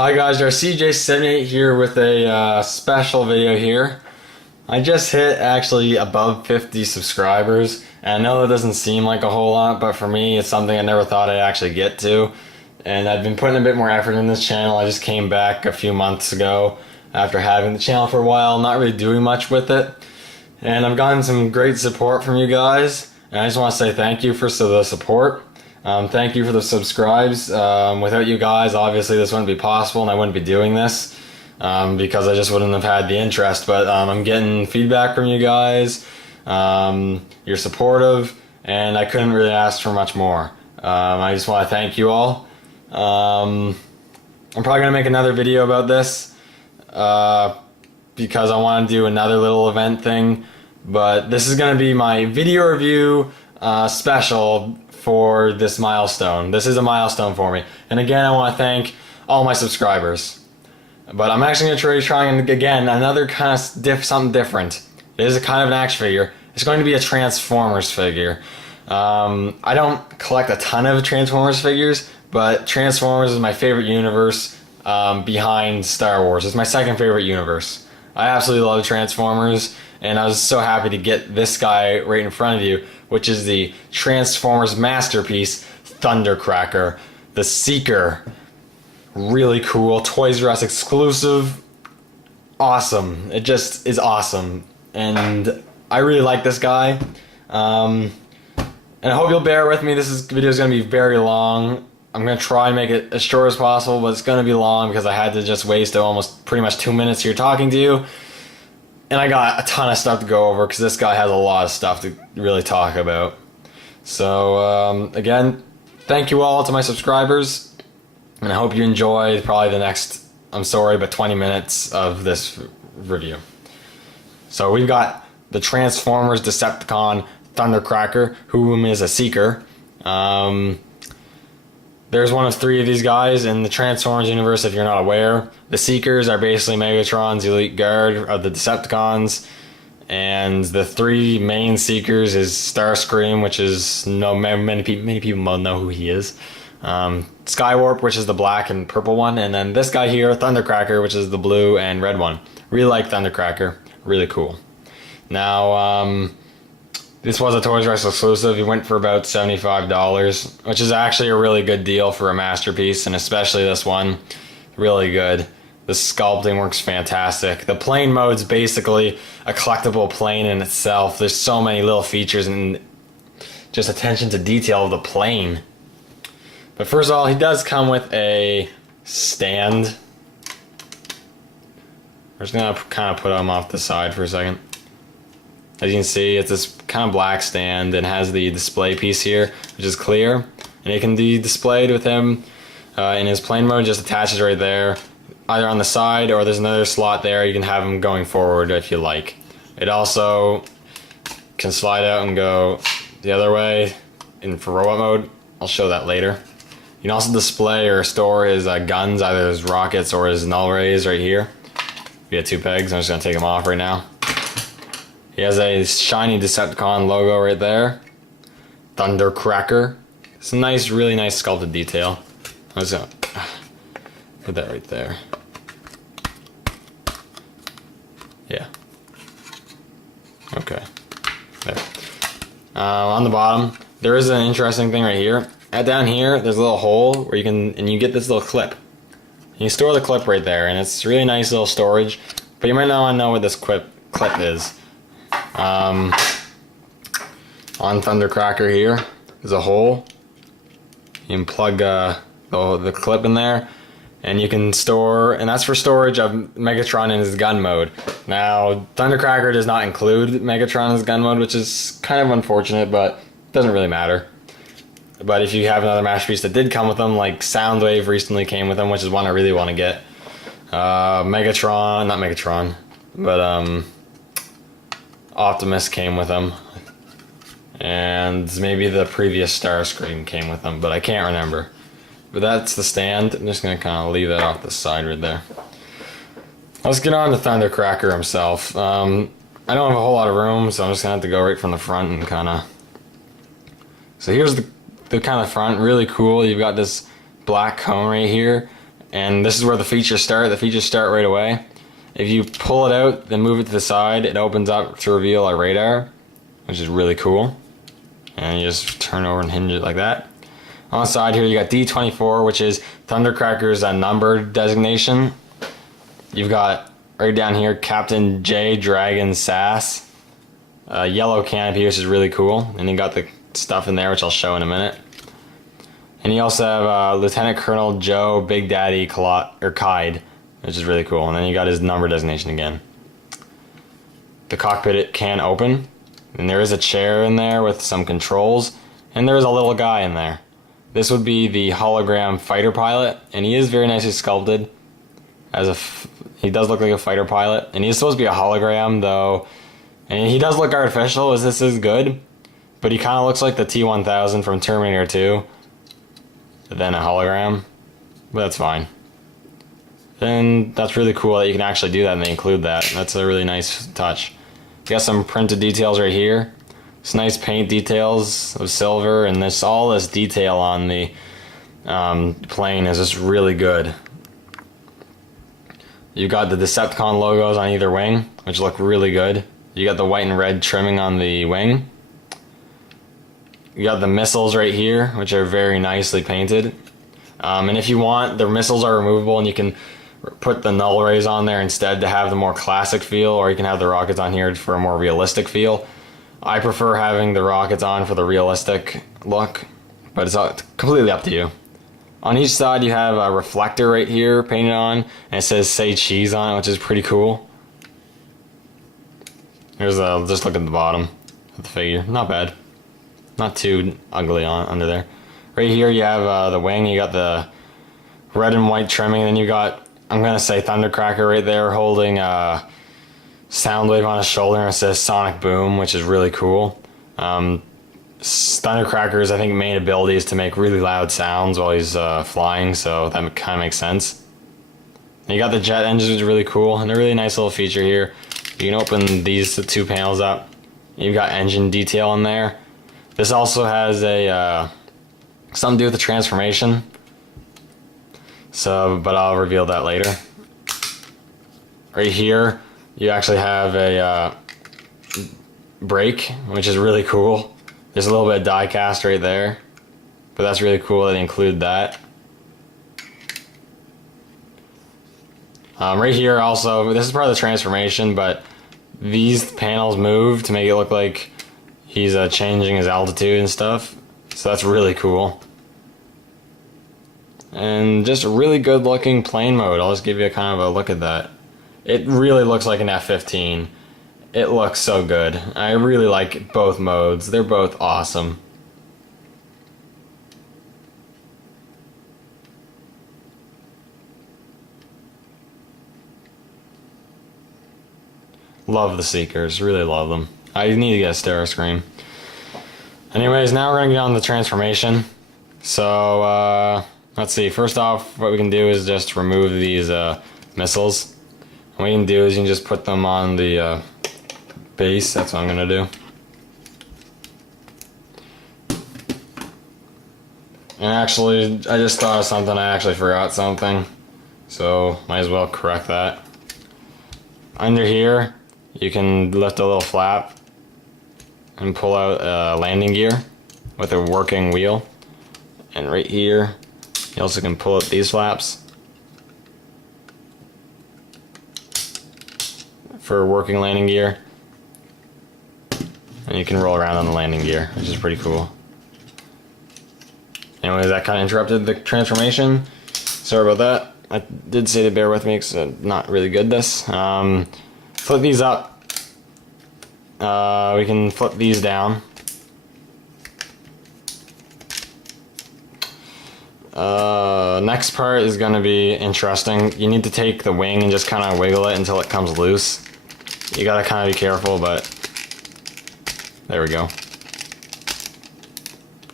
Hi guys, CJ78 here with a special video here. I just hit actually above 50 subscribers, and I know that doesn't seem like a whole lot, but for me it's something I never thought I'd actually get to. And I've been putting a bit more effort in this channel. I just came back a few months ago after having the channel for a while, not really doing much with it. And I've gotten some great support from you guys, and I just want to say thank you for the support. Thank you for the subscribes. Without you guys, obviously this wouldn't be possible and I wouldn't be doing this because I just wouldn't have had the interest, but I'm getting feedback from you guys. You're supportive and I couldn't really ask for much more. I just want to thank you all. I'm probably going to make another video about this because I want to do another little event thing, but this is going to be my video review special for this milestone. This is a milestone for me. And again, I want to thank all my subscribers. But I'm actually going to try again another kind of something different. It is a kind of an action figure. It's going to be a Transformers figure. I don't collect a ton of Transformers figures, but Transformers is my favorite universe behind Star Wars. It's my second favorite universe. I absolutely love Transformers, and I was so happy to get this guy right in front of you, which is the Transformers masterpiece, Thundercracker, the Seeker. Really cool, Toys R Us exclusive, awesome. It just is awesome, and I really like this guy. And I hope you'll bear with me. This video is going to be very long. I'm going to try and make it as short as possible, but it's going to be long because I had to just waste almost pretty much 2 minutes here talking to you. And I got a ton of stuff to go over because this guy has a lot of stuff to really talk about. So, again, thank you all to my subscribers. And I hope you enjoy probably the next, I'm sorry, but 20 minutes of this review. So we've got the Transformers Decepticon Thundercracker, whom is a Seeker. There's one of 3 of these guys in the Transformers universe, if you're not aware. The Seekers are basically Megatron's elite guard of the Decepticons. And the 3 main Seekers is Starscream, which is many people know who he is. Skywarp, which is the black and purple one. And then this guy here, Thundercracker, which is the blue and red one. Really like Thundercracker. Really cool. Now, this was a Toys R Us exclusive. It went for about $75, which is actually a really good deal for a masterpiece, and especially this one. Really good. The sculpting works fantastic. The plane mode's basically a collectible plane in itself. There's so many little features and just attention to detail of the plane. But first of all, he does come with a stand. We're just gonna kind of put him off the side for a second. As you can see, it's this kind of black stand and has the display piece here, which is clear. And it can be displayed with him in his plane mode, just attaches right there, either on the side or there's another slot there. You can have him going forward if you like. It also can slide out and go the other way for robot mode. I'll show that later. You can also display or store his guns, either his rockets or his null rays right here. We have 2 pegs. I'm just going to take them off right now. He has a shiny Decepticon logo right there. Thundercracker. It's a nice, really nice sculpted detail. I'm just gonna put that right there. Yeah. Okay. There. On the bottom, there is an interesting thing right here. Down here, there's a little hole where you get this little clip. And you store the clip right there, and it's really nice little storage. But you might not want to know what this clip is. On Thundercracker here, there's a hole. You can plug the clip in there, and you can store, and that's for storage of Megatron in his gun mode. Now, Thundercracker does not include Megatron in his gun mode, which is kind of unfortunate, but it doesn't really matter. But if you have another masterpiece that did come with them, like Soundwave recently came with them, which is one I really want to get. Not Megatron, but Optimus came with them, and maybe the previous Starscream came with them, but I can't remember. But that's the stand. I'm just going to kind of leave that off the side right there. Let's get on to Thundercracker himself. I don't have a whole lot of room, so I'm just going to have to go right from the front and kind of... So here's the kind of front, really cool. You've got this black cone right here, And this is where the features start. The features start right away. If you pull it out, then move it to the side, it opens up to reveal a radar, which is really cool. And you just turn over and hinge it like that. On the side here, you got D24, which is Thundercracker's number designation. You've got right down here, Captain J Dragon Sass. Yellow canopy, which is really cool. And you got the stuff in there, which I'll show in a minute. And you also have Lieutenant Colonel Joe Big Daddy Kide, which is really cool. And then you got his number designation again. The cockpit it can open. And there is a chair in there with some controls. And there is a little guy in there. This would be the hologram fighter pilot. And he is very nicely sculpted. He does look like a fighter pilot. And he's supposed to be a hologram, though. And he does look artificial, as this is good. But he kind of looks like the T-1000 from Terminator 2. Then a hologram. But that's fine. And that's really cool that you can actually do that and they include that. That's a really nice touch. You got some printed details right here. It's nice paint details of silver, and all this detail on the plane is just really good. You've got the Decepticon logos on either wing, which look really good. You got the white and red trimming on the wing. You got the missiles right here, which are very nicely painted. And if you want, the missiles are removable and you can put the null rays on there instead to have the more classic feel, or you can have the rockets on here for a more realistic feel. I prefer having the rockets on for the realistic look, but it's completely up to you. On each side you have a reflector right here painted on, and it says "Say Cheese" on it, which is pretty cool. Just look at the bottom of the figure. Not bad. Not too ugly under there. Right here you have the wing. You got the red and white trimming, and then you got, I'm gonna say, Thundercracker right there holding a Soundwave on his shoulder, and it says Sonic Boom, which is really cool. Thundercracker's, I think, main ability is to make really loud sounds while he's flying, so that kind of makes sense. And you got the jet engines, which is really cool, and a really nice little feature here. You can open these two panels up. You've got engine detail in there. This also has a something to do with the transformation. But I'll reveal that later. Right here, you actually have a brake, which is really cool. There's a little bit of die cast right there, but that's really cool that they include that. Right here also, this is part of the transformation, but these panels move to make it look like he's changing his altitude and stuff, so that's really cool. And just a really good looking plane mode. I'll just give you a kind of a look at that. It really looks like an F-15. It looks so good. I really like both modes. They're both awesome. Love the Seekers, really love them. I need to get a stereo screen. Anyways, now we're gonna get on the transformation. So, let's see. First off, what we can do is just remove these missiles. What you can do is you can just put them on the base. That's what I'm gonna do. And actually, I just thought of something. I actually forgot something, so might as well correct that. Under here, you can lift a little flap and pull out a landing gear with a working wheel. And right here, you also can pull out these flaps for working landing gear. And you can roll around on the landing gear, which is pretty cool. Anyways, that kind of interrupted the transformation. Sorry about that. I did say to bear with me because I'm not really good at this. Flip these up. We can flip these down. Next part is going to be interesting. You need to take the wing and just kind of wiggle it until it comes loose. You gotta kind of be careful, but there we go.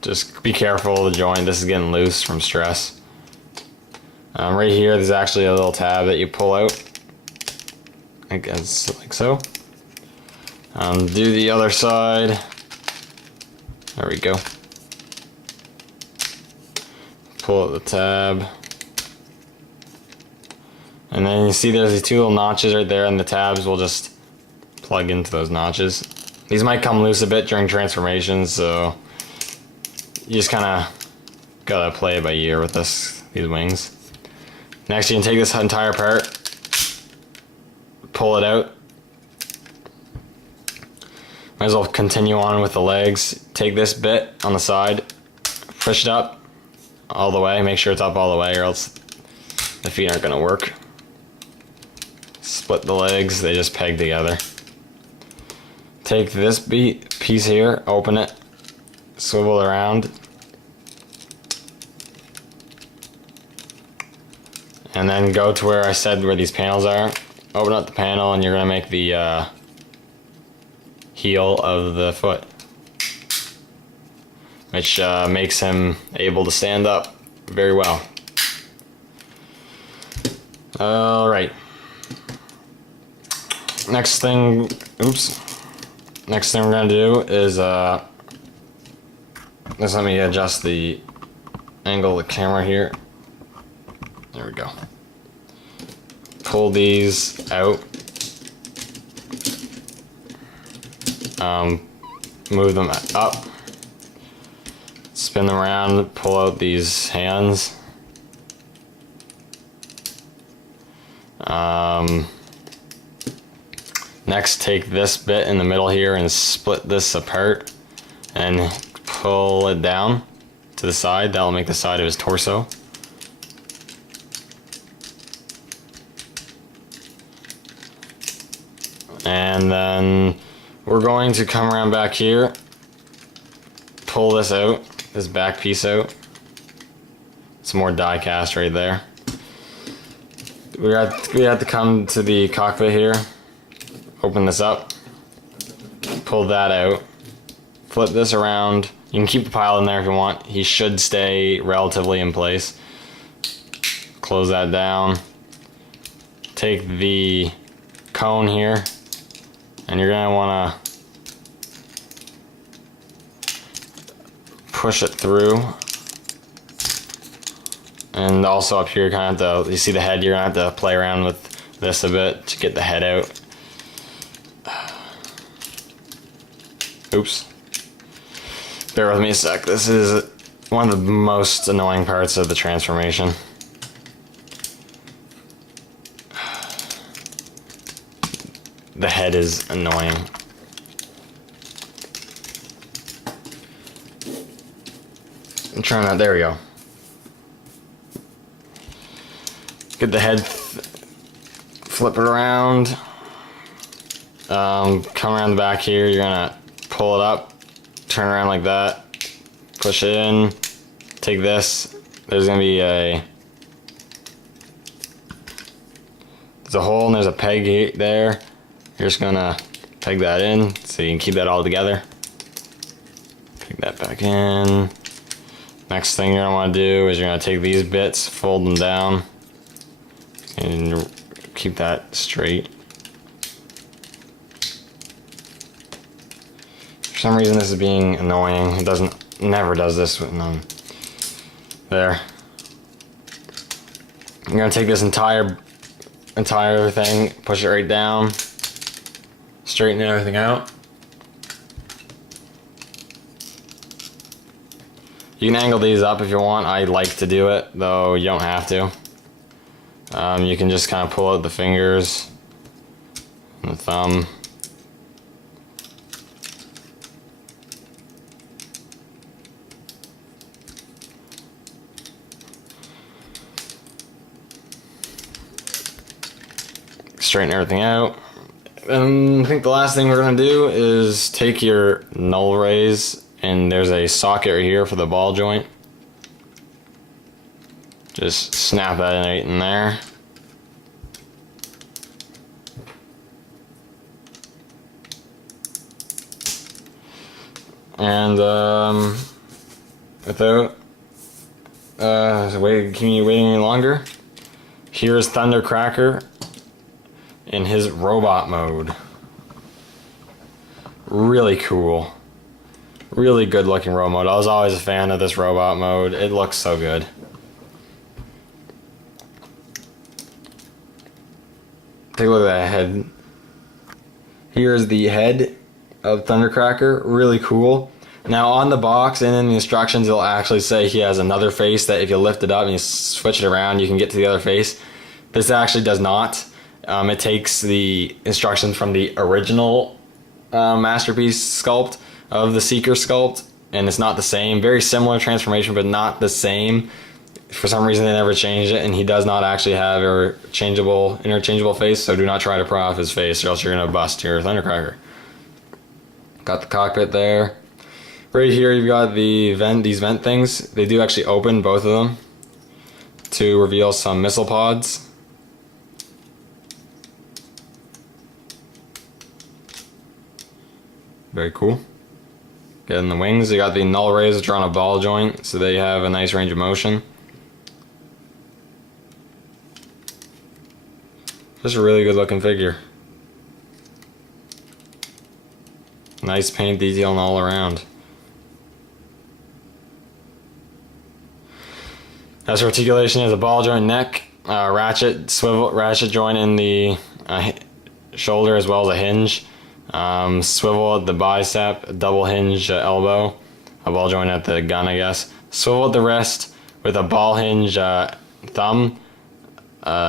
Just be careful of the joint. This is getting loose from stress. Right here, there's actually a little tab that you pull out. I guess like so. Do the other side. There we go. Pull out the tab. And then you see there's these two little notches right there, and the tabs will just plug into those notches. These might come loose a bit during transformations, so you just kind of gotta play it by ear with these wings. Next, you can take this entire part, pull it out. Might as well continue on with the legs. Take this bit on the side, push it up all the way, make sure it's up all the way or else the feet aren't gonna work. Split the legs, they just peg together. Take this piece here, open it, swivel it around, and then go to where I said where these panels are. Open up the panel and you're gonna make the heel of the foot, which makes him able to stand up very well. Alright. Next thing we're gonna do is just let me adjust the angle of the camera here. There we go. Pull these out. Move them up. Spin them around, pull out these hands. Next, take this bit in the middle here and split this apart and pull it down to the side. That'll make the side of his torso. And then we're going to come around back here, pull this out, this back piece out. Some more die cast right there. We have to come to the cockpit here, open this up, pull that out, flip this around. You can keep the pilot in there if you want. He should stay relatively in place. Close that down. Take the cone here, and you're gonna wanna push it through. And also up here, kind of have to, you see the head, you're gonna have to play around with this a bit to get the head out. Oops. Bear with me a sec. This is one of the most annoying parts of the transformation. The head is annoying. I'm trying that. There we go. Get the head, flip it around. Come around the back here. You're gonna pull it up, turn around like that, push it in. Take this. There's gonna be there's a hole and there's a peg there. You're just gonna peg that in so you can keep that all together. Peg that back in. Next thing you're gonna want to do is you're gonna take these bits, fold them down, and keep that straight. For some reason this is being annoying. It never does this with none. There. I'm gonna take this entire thing, push it right down, straighten everything out. You can angle these up if you want. I like to do it, though you don't have to. You can just kind of pull out the fingers and the thumb. Straighten everything out. And I think the last thing we're going to do is take your null raise, and there's a socket right here for the ball joint. Just snap that in right in there. And without keeping you waiting any longer, here's Thundercracker in his robot mode. Really cool. Really good looking robot mode. I was always a fan of this robot mode. It looks so good. take a look at that head. Here's the head of Thundercracker, really cool. Now on the box and in the instructions it'll actually say he has another face that if you lift it up and you switch it around you can get to the other face. This actually does not. It takes the instructions from the original Masterpiece sculpt of the Seeker sculpt, and it's not the same. Very similar transformation but not the same. For some reason they never changed it, and he does not actually have a interchangeable face, so do not try to pry off his face or else you're going to bust your Thundercracker. Got the cockpit there. Right here you've got the these vent things. They do actually open, both of them, to reveal some missile pods. Very cool. Getting the wings, you got the null rays which are on a ball joint, so they have a nice range of motion. Just a really good looking figure. Nice paint detailing all around. As for articulation, is a ball joint neck, ratchet joint in the shoulder as well as a hinge, swivel at the bicep, double hinge elbow, a ball joint at the gun I guess, swivel at the wrist with a ball hinge thumb,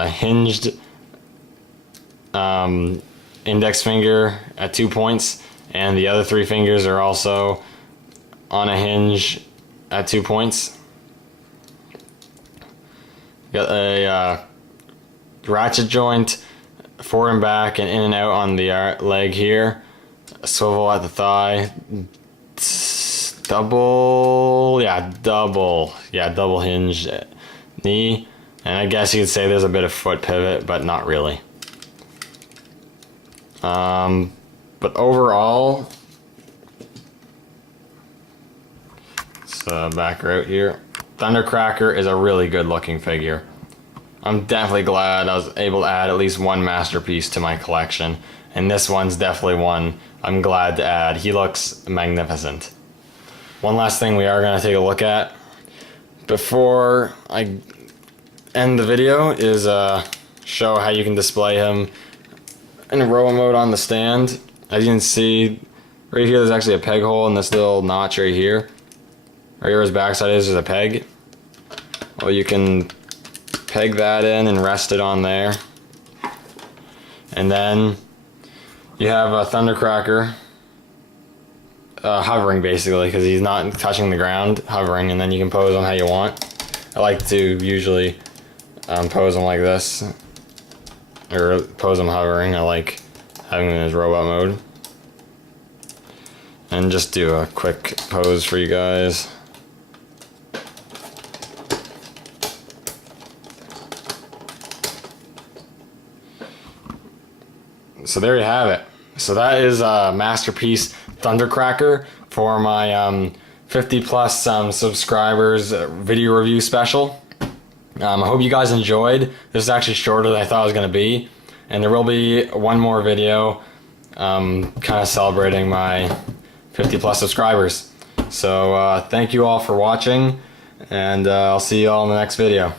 hinged index finger at 2 points, and the other 3 fingers are also on a hinge at 2 points. Got a ratchet joint forward and back and in and out on the leg here, a swivel at the thigh, double hinge knee, and I guess you could say there's a bit of foot pivot, but not really. But overall, it's back right here. Thundercracker is a really good looking figure. I'm definitely glad I was able to add at least one Masterpiece to my collection, and this one's definitely one I'm glad to add. He looks magnificent. One last thing we are going to take a look at before I end the video is show how you can display him in row mode on the stand. As you can see right here, there's actually a peg hole in this little notch right here. Right here where his backside is, there's a peg. Well, you can peg that in and rest it on there. And then you have a Thundercracker hovering basically, because he's not touching the ground, hovering, and then you can pose him how you want. I like to usually pose him like this, or pose him hovering. I like having him in his robot mode. And just do a quick pose for you guys. So there you have it. So that is a Masterpiece Thundercracker for my 50 plus subscribers video review special. I hope you guys enjoyed. This is actually shorter than I thought it was going to be. And there will be one more video kind of celebrating my 50 plus subscribers. So thank you all for watching, and I'll see you all in the next video.